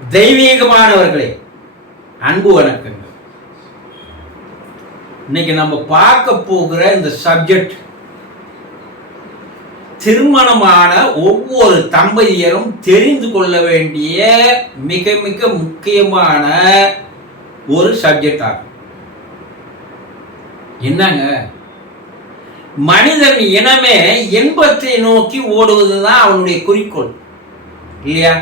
தெய்வீகமானவர்களே, அன்பு வணக்கங்கள். இன்னைக்கு நம்ம பார்க்க போகிற இந்த சப்ஜெக்ட் திருமணமான ஒவ்வொரு தம்பதியரும் தெரிந்து கொள்ள வேண்டிய மிக மிக முக்கியமான ஒரு சப்ஜெக்ட் ஆகும். என்னங்க, மனிதன் இனமே இன்பத்தை நோக்கி ஓடுவதுதான் அவனுடைய குறிக்கோள் இல்லையா?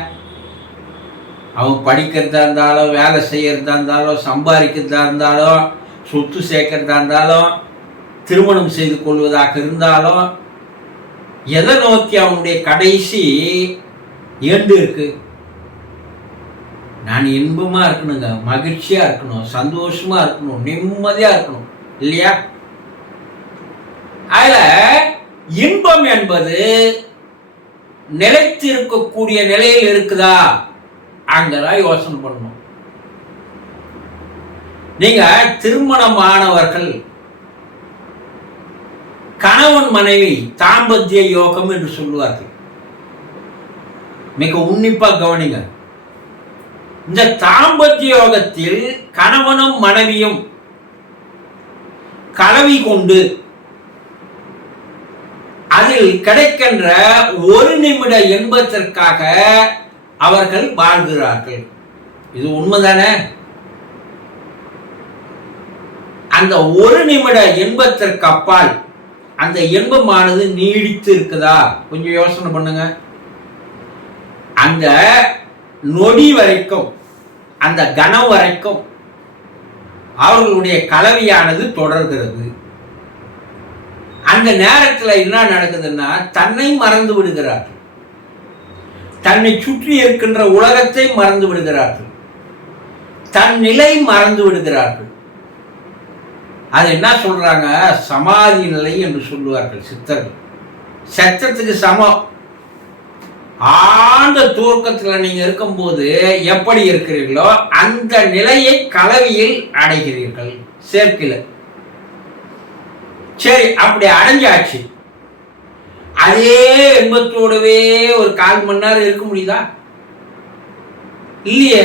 அவன் படிக்கிறதா இருந்தாலும், வேலை செய்யறதா இருந்தாலும், சம்பாதிக்கிறதா இருந்தாலும், சொத்து சேர்க்கறதா இருந்தாலும், திருமணம் செய்து கொள்வதாக இருந்தாலும், எதை நோக்கி அவனுடைய கடைசி எண்டு இருக்கு? நான் இன்பமா இருக்கணுங்க, மகிழ்ச்சியா இருக்கணும், சந்தோஷமா இருக்கணும், நிம்மதியா இருக்கணும் இல்லையா? அதுல இன்பம் என்பது நிலைத்திருக்கக்கூடிய நிலையில் இருக்குதா? அங்கதான் யோசனை பண்ணணும். நீங்க திருமணமானவர்கள் கணவன் மனைவி தாம்பத்திய யோகம் என்று சொல்லுவார்கள். மிக உன்னிப்பா கவனிங்க. இந்த தாம்பத்திய யோகத்தில் கணவனும் மனைவியும் கலவி கொண்டு அதில் கிடைக்கின்ற ஒரு நிமிட இன்பத்திற்காக அவர்கள் வாழ்கிறார்கள். இது உண்மைதானே? அந்த ஒரு நிமிட இன்பத்திற்கு அப்பால் அந்த இன்பமானது நீடித்து இருக்குதா? கொஞ்சம் யோசனை பண்ணுங்க. அந்த நொடி வரைக்கும், அந்த கணம் வரைக்கும் அவர்களுடைய கலவையானது தொடர்கிறது. அந்த நேரத்தில் என்ன நடக்குதுன்னா, தன்னை மறந்து விடுகிறார்கள், தன்னை சுற்றி இருக்கின்ற உலகத்தை மறந்து விடுகிறார்கள், தன் நிலை மறந்து விடுகிறார்கள். அது என்ன சொல்றாங்க? சமாதி நிலை என்று சொல்லுவார்கள் சித்தர்கள். சத்தத்துக்கு சமம். ஆழ்ந்த தூக்கத்தில் நீங்க இருக்கும்போது எப்படி இருக்கிறீர்களோ அந்த நிலையை கலவியில் அடைகிறீர்கள், சேர்க்கல. சரி, அப்படி அடைஞ்சாச்சு. அதே இன்பத்தோடவே ஒரு 1/4 மணி நேரம் இருக்க முடியுதா? இல்லையே.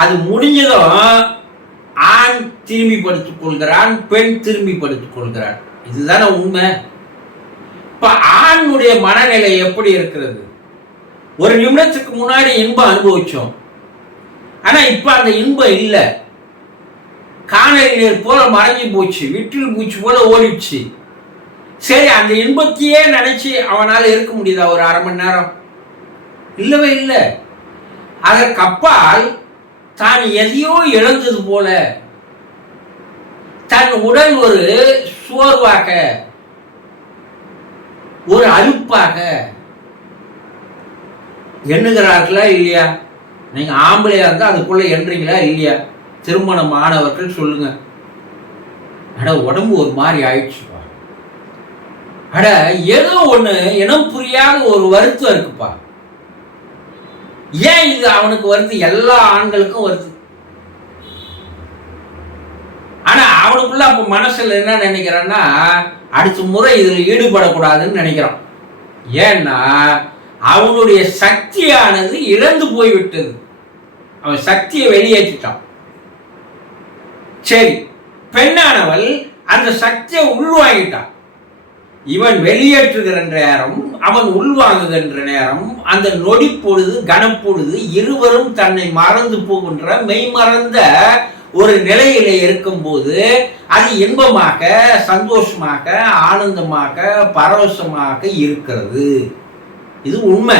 அது முடிஞ்சதும் ஆண் திரும்பி படுத்துக் கொள்கிறான், பெண் திரும்பி படுத்துக் கொள்கிறான். இதுதானே உண்மை. இப்ப ஆணுடைய மனநிலை எப்படி இருக்கிறது? ஒரு நிமிடத்துக்கு முன்னாடி இன்பம் அனுபவிச்சோம், ஆனா இப்ப அந்த இன்பம் இல்லை. காணல் நீர் போல மறைஞ்சு போச்சு, விட்டில் பூச்சி போல ஓடிடுச்சு. சரி, அந்த இன்பத்தையே நினைச்சு அவனால் இருக்க முடியுதா ஒரு 1/2 மணி நேரம்? இல்லவே இல்லை. அதற்கப்பால் தான் எதையோ இழந்தது போல, தன் உடல் ஒரு சோர்வாக, ஒரு அலுப்பாக எண்ணுகிறார்களா இல்லையா? நீங்க ஆம்பளையா இருந்தா அதுக்குள்ள எண்றீங்களா இல்லையா? திருமணமானவர்கள் சொல்லுங்க. அட, உடம்பு ஒரு மாதிரி ஆயிடுச்சுப்பா, அட ஏதோ ஒண்ணு இனம் புரியாத ஒரு வருத்தம் இருக்குப்பா. ஏன் இது அவனுக்கு வருது? எல்லா ஆண்களுக்கும் வருது. ஆனா அவனுக்குள்ள அப்ப மனசுல என்ன நினைக்கிறான்னா, அடுத்த முறை இதில் ஈடுபடக்கூடாதுன்னு நினைக்கிறான். ஏன்னா அவனுடைய சக்தியானது இழந்து போய்விட்டது. அவன் சக்தியை வெளியேற்றிட்டான். சரி, பெண்ணானவள் அந்த சக்தியை உள்வாங்கிட்டான். இவன் வெளியேற்றுகிற நேரம், அவன் உள்வாங்குகின்ற நேரம், அந்த நொடி பொழுது, கனப்பொழுது இருவரும் தன்னை மறந்து போகின்ற மெய்மறந்த ஒரு நிலையில இருக்கும்போது அது இன்பமாக, சந்தோஷமாக, ஆனந்தமாக, பரவசமாக இருக்கிறது. இது உண்மை.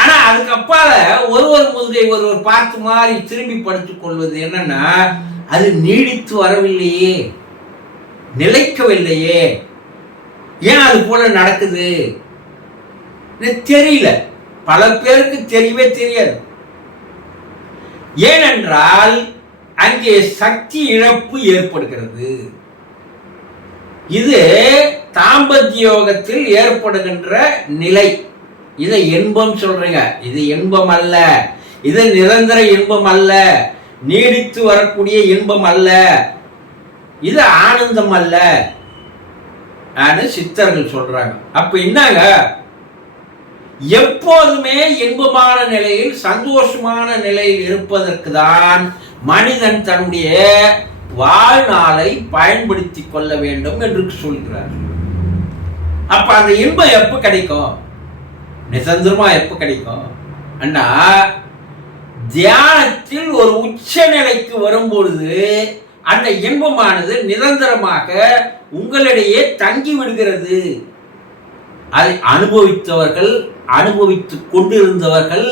ஆனா அதுக்கப்பால ஒருவர் முந்தைய ஒருவர் பார்த்து மாதிரி திரும்பி படுத்துக் கொள்வது என்னன்னா, அது நீடித்து வரவில்லையே, நிலைக்கவில்லையே. ஏன் அது போல நடக்குது தெரியல. பல பேருக்கு தெரியவே தெரியாது. ஏனென்றால் அங்கே சக்தி இழப்பு ஏற்படுகிறது. இது தாம்பத்திய யோகத்தில் ஏற்படுகின்ற நிலை. இதை இன்பம் சொல்றீங்க. இது இன்பம் அல்ல, இது நிரந்தர இன்பம் அல்ல, நீடித்து வரக்கூடிய இன்பம் அல்ல, இது ஆனந்தம் அல்ல சித்தர்கள் சொல்றாங்க. அப்ப என்னங்க, எப்போதுமே இன்பமான நிலையில் சந்தோஷமான நிலையில் இருப்பதற்கு தான் மனிதன் தன்னுடைய வாழ்நாளை பயன்படுத்தி கொள்ள வேண்டும் என்று சொல்கிறார். அப்ப அந்த இன்பம் எப்ப கிடைக்கும்? நிரந்தரமா எப்ப கிடைக்கும் அண்ணா? தியானத்தில் ஒரு உச்ச நிலைக்கு வரும்பொழுது அந்த இன்பமானது நிரந்தரமாக உங்களிடையே தங்கி விடுகிறது. அதை அனுபவித்தவர்கள், அனுபவித்துக் கொண்டிருந்தவர்கள்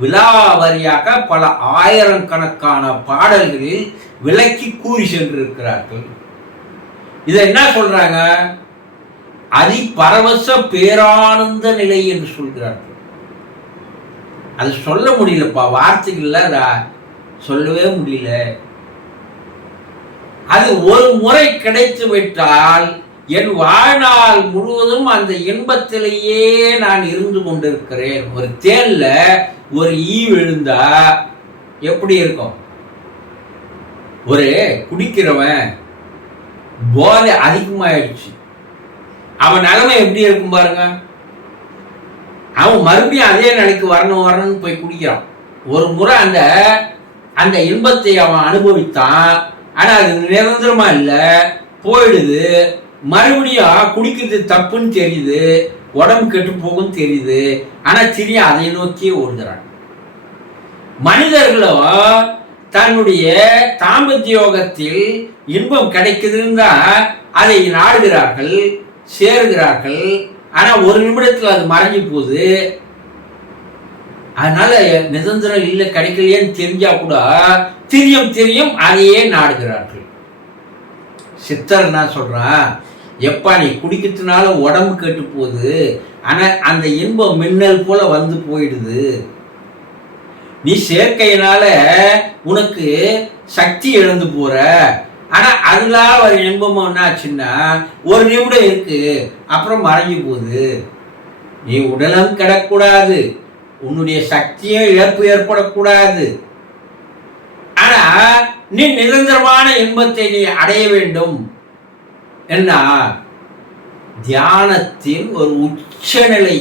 விலாவரியாக பல ஆயிரக்கணக்கான பாடல்களில் விளக்கி கூறி சென்றிருக்கிறார்கள். இதை என்ன சொல்றாங்க? அதிபரவச பேரானந்த நிலை என்று சொல்கிறார்கள். அது சொல்ல முடியலப்பா, வார்த்தைகள்ல அதை சொல்லவே முடியல. அது ஒரு முறை கிடைத்து விட்டால் என் வாழ்நாள் முழுவதும் அந்த இன்பத்திலேயே நான் இருந்து கொண்டிருக்கிறேன். ஒரு தேன்ல ஒரு ஈ விழுந்தா எப்படி இருக்கும்? ஒரு குடிக்கிறவன் போதை அதிகமாயிடுச்சு, அவன் நிலைமை எப்படி இருக்கும் பாருங்க. அவன் மறுபடியும் அதே நிலைக்கு வரணும்னு போய் குடிக்கிறான். ஒரு முறை அந்த அந்த இன்பத்தை அவன் அனுபவித்தான், ஆனா அது நிரந்தரமா இல்லை, போயிடுது. மறுபடியும் குடிக்கிறது தப்புன்னு தெரியுது, உடம்பு கெட்டு போகும் தெரியுது, ஆனா திரும்பி அதை நோக்கியே ஓடுகிறான். மனிதர்களும் தன்னுடைய தாம்பத்தியோகத்தில் இன்பம் கிடைக்குதுன்னா அதை நாடுகிறார்கள், சேருகிறார்கள். ஆனா ஒரு நிமிடத்தில் அது மறைஞ்சு போகுது. அதனால நிரந்தரம் இல்லை, கிடைக்கலையேன்னு தெரிஞ்சா கூட தெரியும் அதையே நாடுகிறார்கள். சித்தர் என்ன சொல்றான்? எப்பா நீ குடிக்கிறதுனால உடம்பு கெட்டு போகுது, ஆனா அந்த இன்பம் மின்னல் போல வந்து போயிடுது. நீ சேர்க்கையினால உனக்கு சக்தி இழந்து போற, ஆனா அதுல ஒரு இன்பம் என்னாச்சுன்னா ஒரு நிமிடம் இருக்கு, அப்புறம் மறைஞ்சு போகுது. நீ உடலும் கிடக்கூடாது, உன்னுடைய சக்தியும் இழப்பு ஏற்படக்கூடாது. ஆனா நீ நிரந்தரமான இன்பத்தை நீ அடைய வேண்டும். என்ன? தியானத்தின் ஒரு உச்சநிலை.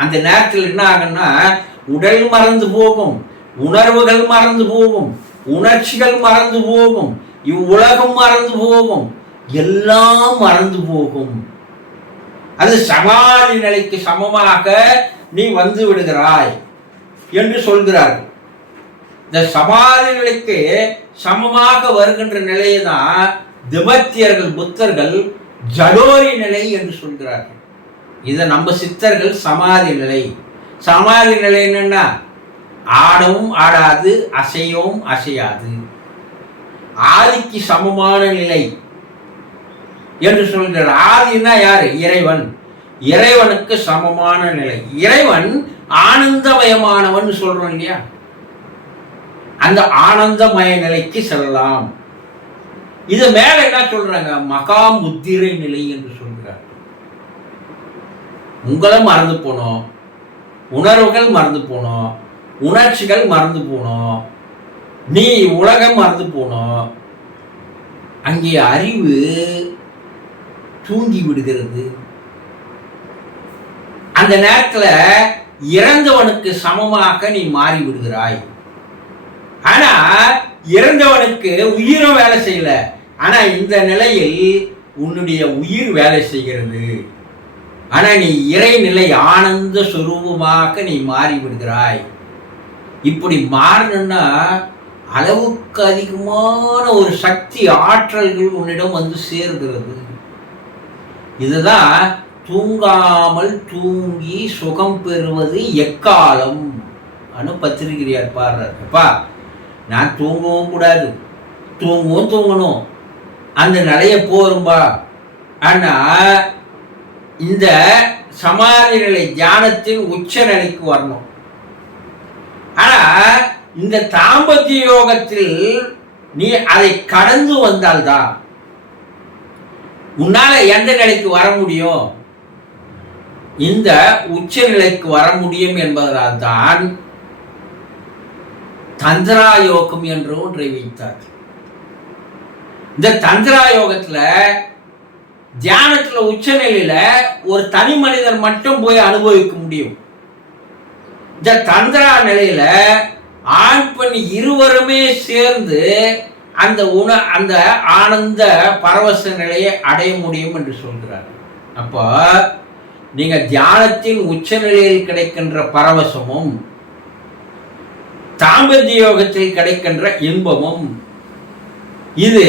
அந்த நேரத்தில் என்ன ஆகுன்னா உடல் மறந்து போகும், உணர்வுகள் மறந்து போகும், உணர்ச்சிகள் மறந்து போகும், இவ்வுலகம் மறந்து போகும், எல்லாம் மறந்து போகும். அது சமாதி நிலைக்கு சமமாக நீ வந்து விடுகிறாய் என்று சொல்கிறார்கள். இந்த சமாதி நிலைக்கு சமமாக வருகின்ற நிலையை தான் திபெத்தியர்கள், புத்தர்கள் ஜடோரி நிலை என்று சொல்கிறார்கள். இதை நம்ம சித்தர்கள் சமாதி நிலை. சமாதி நிலை என்னன்னா ஆடவும் ஆடாது, அசையவும் அசையாது, ஆதிக்கு சமமான நிலை என்று சொல்கிறார். ஆதினா யாரு? இறைவன். இறைவனுக்கு சமமான நிலை. இறைவன் ஆனந்தமயமானவன் சொல்றோம் இல்லையா? அந்த ஆனந்தமய நிலைக்கு செல்லலாம். இது மேல என்ன சொல்றாங்க? மகா முத்திரை நிலை என்று சொல்றாங்க. உங்களை மறந்து போனோம், உணர்வுகள் மறந்து போனோம், உணர்ச்சிகள் மறந்து போனோம், நீ உலகம் மறந்து போனோம். அங்கே அறிவு தூங்கி விடுகிறது. அந்த நேரத்தில் இறந்தவனுக்கு சமமாக நீ மாறி விடுகிறாய். ஆனா இறந்தவனுக்கு உயிரும் வேலை செய்யல, ஆனா இந்த நிலையில் உன்னுடைய உயிர் வேலை செய்கிறது. ஆனா நீ இறைநிலை ஆனந்த சுரூபமாக நீ மாறி விடுகிறாய். இப்படி மாறணும்னா அளவுக்கு அதிகமான ஒரு சக்தி, ஆற்றல்கள் உன்னிடம் வந்து சேர்கிறது. இதுதான் தூங்காமல் தூங்கி சுகம் பெறுவது எக்காலம் அனு பத்திரிகையார் பாடுறார். அப்பா நான் தூங்கவும் கூடாது, தூங்கணும், அந்த நிலைய போரும்பா. ஆனா இந்த சமாதி நிலை தியானத்தின் உச்ச நிலைக்கு வரணும். ஆனா இந்த தாம்பத்திய யோகத்தில் நீ அதை கடந்து வந்தால்தான் உன்னால எந்த நிலைக்கு வர முடியும்? இந்த உச்ச நிலைக்கு வர முடியும் என்பதால் தான் தந்திரா யோகம் என்று ஒன்றை வைத்தார். இந்த தந்திரா யோகத்துல தியானத்துல உச்ச நிலையில ஒரு தனி மனிதர் மட்டும் போய் அனுபவிக்க முடியும். இந்த தந்திரா நிலையில ஆண் பெண் இருவருமே சேர்ந்து அந்த ஆனந்த பரவச நிலையை அடைய முடியும் என்று சொல்கிறார். அப்போ நீங்க தியானத்தின் உச்ச நிலையில் கிடைக்கின்ற பரவசமும் தாம்பத்திய யோகத்தில் கிடைக்கின்ற இன்பமும் இது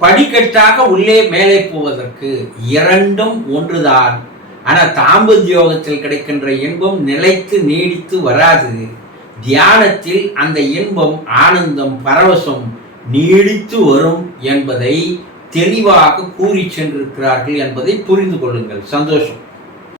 படிக்கட்டாக உள்ளே மேலே போவதற்கு இரண்டும் ஒன்றுதான். ஆனா தாம்பத்திய யோகத்தில் கிடைக்கின்ற இன்பம் நிலைத்து நீடித்து வராது. தியானத்தில் அந்த இன்பம் ஆனந்தம் பரவசம் நீடித்து வரும் என்பதை தெளிவாக கூறி சென்றிருக்கிறார்கள் என்பதை புரிந்து கொள்ளுங்கள். சந்தோஷம்.